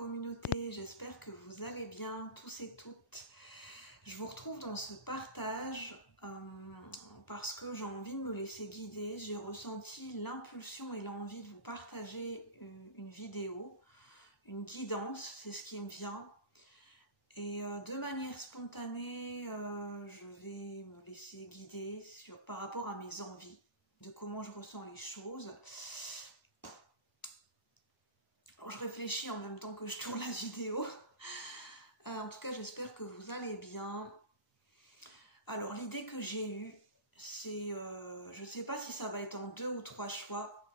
communauté, j'espère que vous allez bien tous et toutes. Je vous retrouve dans ce partage parce que j'ai envie de me laisser guider. J'ai ressenti l'impulsion et l'envie de vous partager une vidéo, une guidance, c'est ce qui me vient. Et de manière spontanée, je vais me laisser guider par rapport à mes envies, de comment je ressens les choses. Alors, je réfléchis en même temps que je tourne la vidéo. En tout cas, j'espère que vous allez bien. Alors, l'idée que j'ai eue, c'est, je ne sais pas si ça va être en 2 ou 3 choix.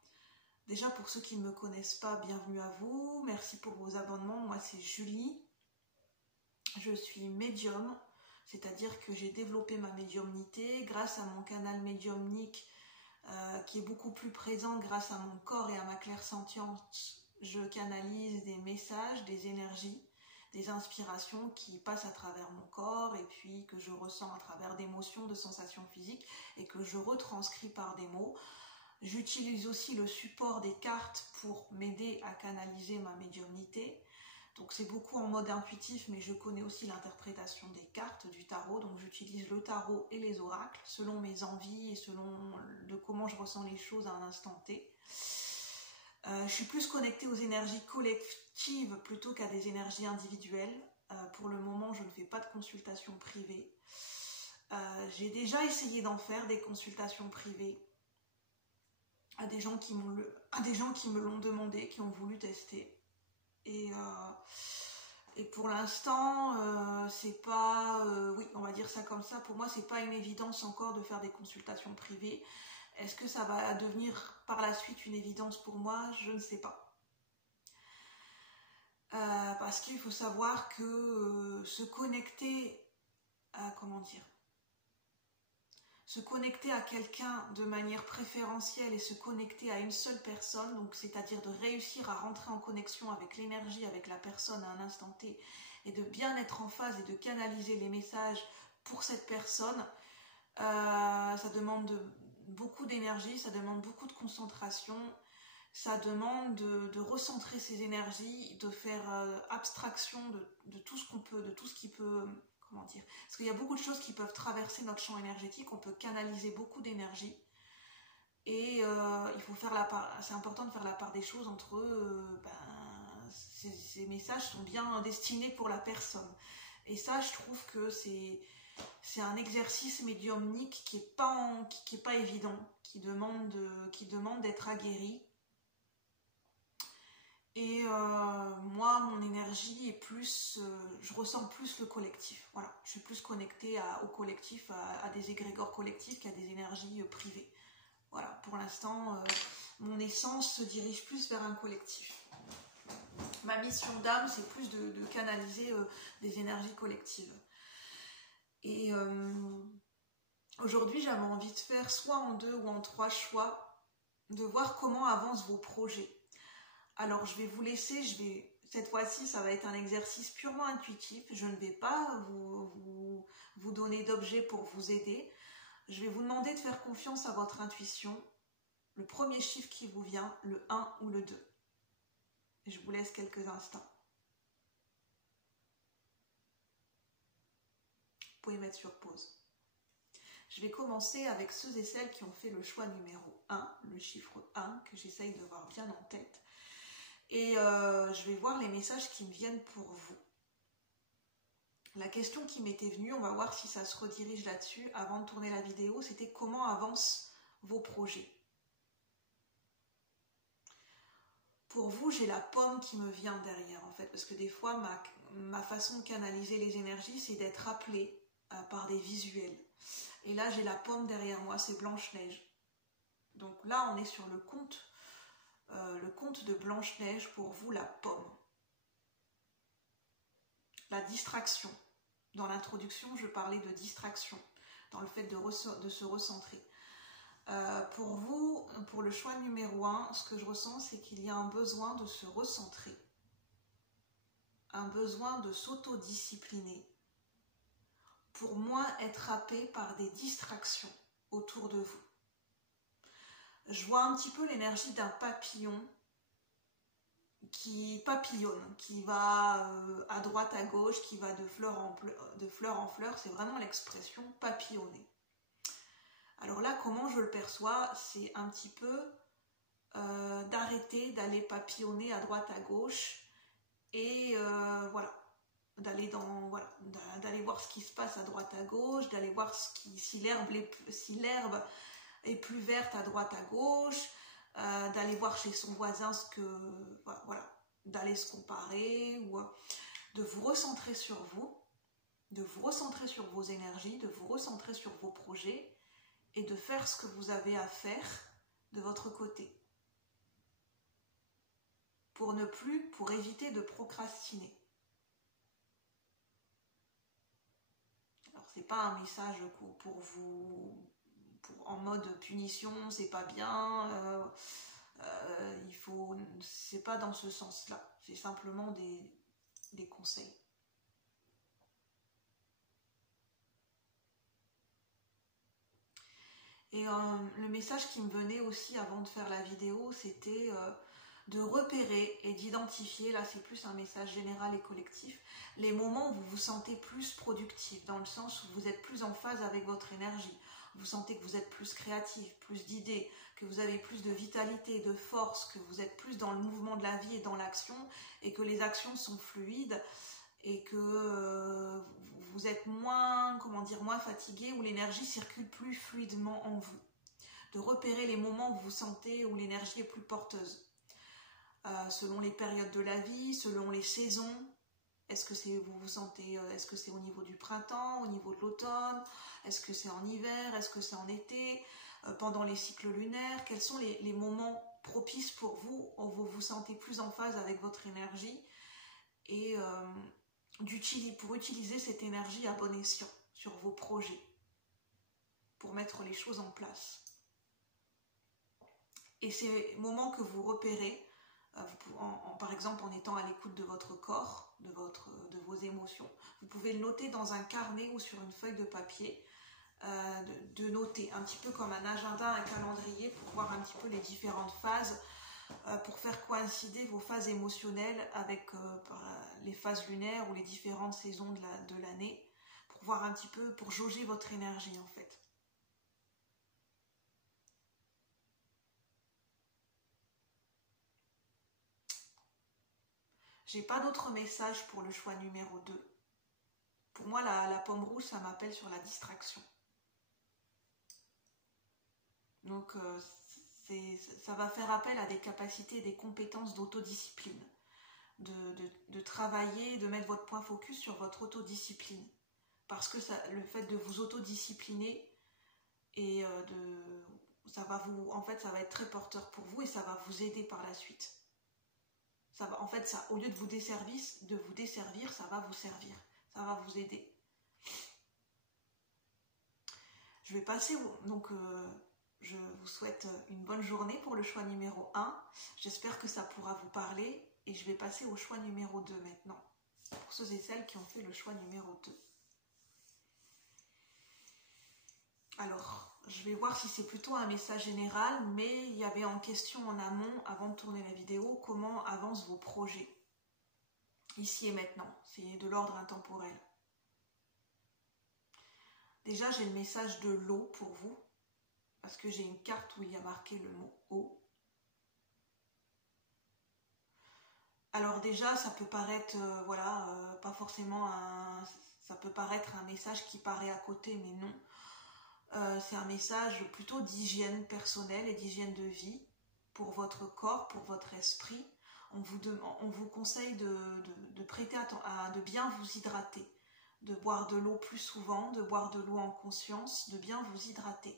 Déjà, pour ceux qui ne me connaissent pas, bienvenue à vous. Merci pour vos abonnements. Moi, c'est Julie. Je suis médium, c'est-à-dire que j'ai développé ma médiumnité grâce à mon canal médiumnique qui est beaucoup plus présent grâce à mon corps et à ma clairsentience. Je canalise des messages, des énergies, des inspirations qui passent à travers mon corps et puis que je ressens à travers d'émotions, de sensations physiques et que je retranscris par des mots. J'utilise aussi le support des cartes pour m'aider à canaliser ma médiumnité. Donc c'est beaucoup en mode intuitif, mais je connais aussi l'interprétation des cartes du tarot. Donc j'utilise le tarot et les oracles selon mes envies et selon de comment je ressens les choses à un instant T. Je suis plus connectée aux énergies collectives plutôt qu'à des énergies individuelles. Pour le moment, je ne fais pas de consultation privée. J'ai déjà essayé d'en faire des consultations privées à des gens qui me l'ont demandé, qui ont voulu tester. Et pour l'instant, c'est pas, oui, on va dire ça comme ça, pour moi, c'est pas une évidence encore de faire des consultations privées. Est-ce que ça va devenir par la suite une évidence pour moi? Je ne sais pas. Parce qu'il faut savoir que se connecter à, se connecter à quelqu'un de manière préférentielle et se connecter à une seule personne, donc c'est-à-dire de réussir à rentrer en connexion avec l'énergie, avec la personne à un instant T, et de bien être en phase et de canaliser les messages pour cette personne, ça demande beaucoup d'énergie, ça demande beaucoup de concentration, ça demande de recentrer ses énergies, de faire abstraction de tout ce qu'on peut, de tout ce qui peut... Comment dire? Parce qu'il y a beaucoup de choses qui peuvent traverser notre champ énergétique, on peut canaliser beaucoup d'énergie et il faut faire la part, c'est important de faire la part des choses entre ces messages sont bien destinés pour la personne. Et ça, je trouve que c'est un exercice médiumnique qui est pas évident, qui demande d'être aguerri. Et moi, mon énergie est plus, je ressens plus le collectif. Voilà, je suis plus connectée au collectif, à des égrégores collectifs qu'à des énergies privées. Voilà, pour l'instant, mon essence se dirige plus vers un collectif. Ma mission d'âme, c'est plus de canaliser des énergies collectives. Et aujourd'hui, j'avais envie de faire soit en 2 ou en 3 choix, de voir comment avancent vos projets. Alors, je vais vous laisser, cette fois-ci, ça va être un exercice purement intuitif. Je ne vais pas vous donner d'objets pour vous aider. Je vais vous demander de faire confiance à votre intuition. Le premier chiffre qui vous vient, le 1 ou le 2. Je vous laisse quelques instants. Vous pouvez mettre sur pause. Je vais commencer avec ceux et celles qui ont fait le choix numéro 1, le chiffre 1, que j'essaye de voir bien en tête. Et je vais voir les messages qui me viennent pour vous. La question qui m'était venue, on va voir si ça se redirige là-dessus avant de tourner la vidéo, c'était comment avancent vos projets. Pour vous, j'ai la pomme qui me vient derrière en fait, parce que des fois, ma façon de canaliser les énergies, c'est d'être appelée par des visuels. Et là, j'ai la pomme derrière moi, c'est Blanche-Neige. Donc là, on est sur le conte de Blanche-Neige, pour vous, la pomme. La distraction. Dans l'introduction, je parlais de distraction, dans le fait de se recentrer. Pour vous, pour le choix numéro 1, ce que je ressens, c'est qu'il y a un besoin de se recentrer, un besoin de s'autodiscipliner, pour moins être happé par des distractions autour de vous. Je vois un petit peu l'énergie d'un papillon qui papillonne, qui va à droite, à gauche, qui va de fleur en fleur. C'est vraiment l'expression papillonner. Alors là, comment je le perçois, c'est un petit peu d'arrêter d'aller papillonner à droite, à gauche, et voilà, d'aller d'aller voir ce qui se passe à droite, à gauche, d'aller voir si l'herbe est plus verte à droite, à gauche, d'aller voir chez son voisin voilà, d'aller se comparer, ou de vous recentrer sur vous, de vous recentrer sur vos énergies, de vous recentrer sur vos projets, et de faire ce que vous avez à faire de votre côté. Pour éviter de procrastiner. Alors c'est pas un message pour vous, en mode punition, c'est pas bien, c'est pas dans ce sens-là, c'est simplement des conseils. Et le message qui me venait aussi avant de faire la vidéo, c'était de repérer et d'identifier, là c'est plus un message général et collectif, les moments où vous vous sentez plus productif, dans le sens où vous êtes plus en phase avec votre énergie, vous sentez que vous êtes plus créatif, plus d'idées, que vous avez plus de vitalité, de force, que vous êtes plus dans le mouvement de la vie et dans l'action, et que les actions sont fluides, et que vous êtes moins fatigué, où l'énergie circule plus fluidement en vous. De repérer les moments où vous sentez où l'énergie est plus porteuse. Selon les périodes de la vie, selon les saisons. Est-ce que est-ce que c'est au niveau du printemps, au niveau de l'automne, est-ce que c'est en hiver, est-ce que c'est en été, pendant les cycles lunaires, quels sont les moments propices pour vous, où vous vous sentez plus en phase avec votre énergie, et pour utiliser cette énergie à bon escient sur vos projets, pour mettre les choses en place. Et ces moments que vous repérez, par exemple en étant à l'écoute de votre corps, de vos émotions, vous pouvez le noter dans un carnet ou sur une feuille de papier, de noter un petit peu comme un agenda, un calendrier, pour voir un petit peu les différentes phases, pour faire coïncider vos phases émotionnelles avec les phases lunaires ou les différentes saisons de l'année, pour voir un petit peu, pour jauger votre énergie en fait. J'ai pas d'autre message pour le choix numéro 2. Pour moi, la pomme rouge, ça m'appelle sur la distraction. Donc, ça va faire appel à des capacités et des compétences d'autodiscipline. De travailler, de mettre votre point focus sur votre autodiscipline. Parce que le fait de vous autodiscipliner, et ça va être très porteur pour vous, et ça va vous aider par la suite. Au lieu de vous desservir, ça va vous servir, ça va vous aider. Je vais passer je vous souhaite une bonne journée pour le choix numéro 1. J'espère que ça pourra vous parler, et je vais passer au choix numéro 2 maintenant, pour ceux et celles qui ont fait le choix numéro 2. Alors, je vais voir si c'est plutôt un message général, mais il y avait en question en amont, avant de tourner la vidéo, comment avancent vos projets, ici et maintenant. C'est de l'ordre intemporel. Déjà, j'ai le message de l'eau pour vous, parce que j'ai une carte où il y a marqué le mot eau. Alors déjà, ça peut paraître, pas forcément ça peut paraître un message qui paraît à côté, mais non. C'est un message plutôt d'hygiène personnelle et d'hygiène de vie pour votre corps, pour votre esprit. On vous conseille de prêter de bien vous hydrater, de boire de l'eau plus souvent, de boire de l'eau en conscience, de bien vous hydrater.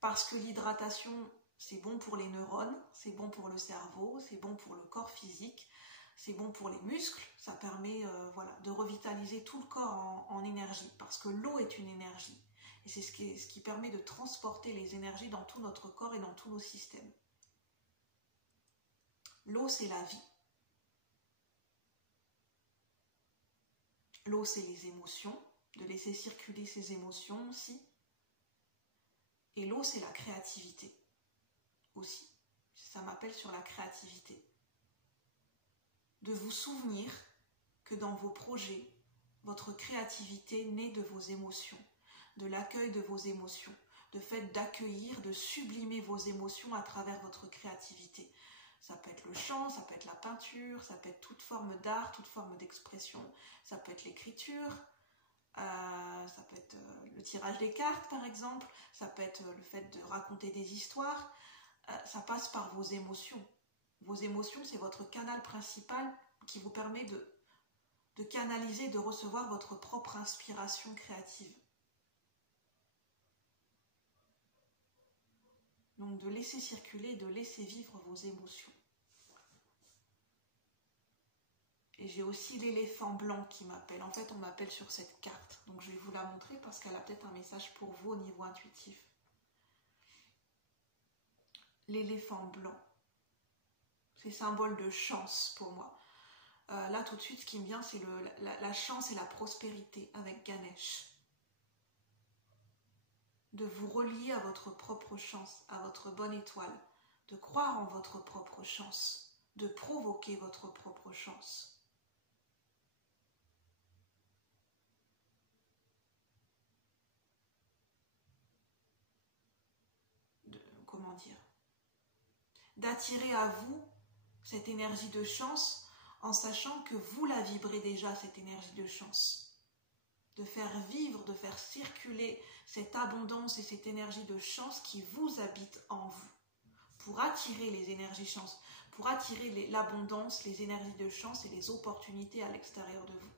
Parce que l'hydratation, c'est bon pour les neurones, c'est bon pour le cerveau, c'est bon pour le corps physique, c'est bon pour les muscles, ça permet de revitaliser tout le corps en énergie, parce que l'eau est une énergie. Et c'est ce qui permet de transporter les énergies dans tout notre corps et dans tous nos systèmes. L'eau, c'est la vie. L'eau, c'est les émotions, de laisser circuler ces émotions aussi. Et l'eau, c'est la créativité aussi. Ça m'appelle sur la créativité. de vous souvenir que dans vos projets, votre créativité naît de vos émotions, de l'accueil de vos émotions, de fait d'accueillir, de sublimer vos émotions à travers votre créativité. Ça peut être le chant, ça peut être la peinture, ça peut être toute forme d'art, toute forme d'expression, ça peut être l'écriture, ça peut être le tirage des cartes par exemple, ça peut être le fait de raconter des histoires, ça passe par vos émotions. Vos émotions, c'est votre canal principal qui vous permet de canaliser, de recevoir votre propre inspiration créative. Donc de laisser circuler, de laisser vivre vos émotions. Et j'ai aussi l'éléphant blanc qui m'appelle. En fait, on m'appelle sur cette carte. Donc je vais vous la montrer parce qu'elle a peut-être un message pour vous au niveau intuitif. L'éléphant blanc. C'est symbole de chance pour moi. Là, tout de suite, ce qui me vient, c'est la chance et la prospérité avec Ganesh. De vous relier à votre propre chance, à votre bonne étoile, de croire en votre propre chance, de provoquer votre propre chance. Comment dire, d'attirer à vous cette énergie de chance en sachant que vous la vibrez déjà, cette énergie de chance. De faire vivre, de faire circuler cette abondance et cette énergie de chance qui vous habite en vous. Pour attirer les énergies chance, pour attirer l'abondance, les énergies de chance et les opportunités à l'extérieur de vous.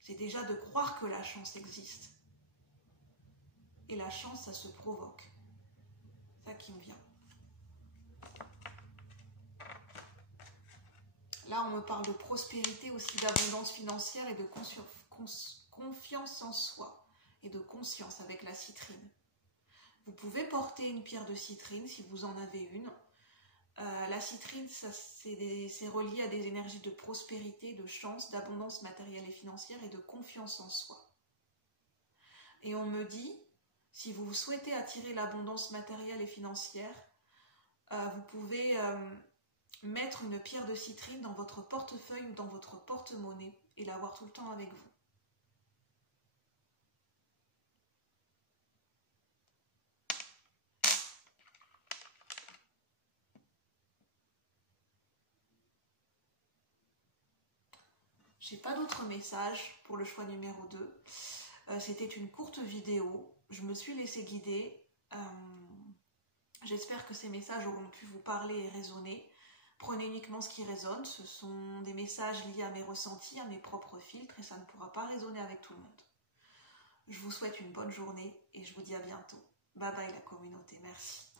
C'est déjà de croire que la chance existe. Et la chance, ça se provoque. C'est ça qui me vient. Là, on me parle de prospérité, aussi d'abondance financière et de confiance en soi et de conscience avec la citrine. Vous pouvez porter une pierre de citrine si vous en avez une. La citrine, c'est relié à des énergies de prospérité, de chance, d'abondance matérielle et financière et de confiance en soi. Et on me dit, si vous souhaitez attirer l'abondance matérielle et financière, vous pouvez mettre une pierre de citrine dans votre portefeuille ou dans votre porte-monnaie et l'avoir tout le temps avec vous. J'ai pas d'autres messages pour le choix numéro 2. C'était une courte vidéo. Je me suis laissée guider. J'espère que ces messages auront pu vous parler et résonner. Prenez uniquement ce qui résonne. Ce sont des messages liés à mes ressentis, à mes propres filtres et ça ne pourra pas résonner avec tout le monde. Je vous souhaite une bonne journée et je vous dis à bientôt. Bye bye la communauté. Merci.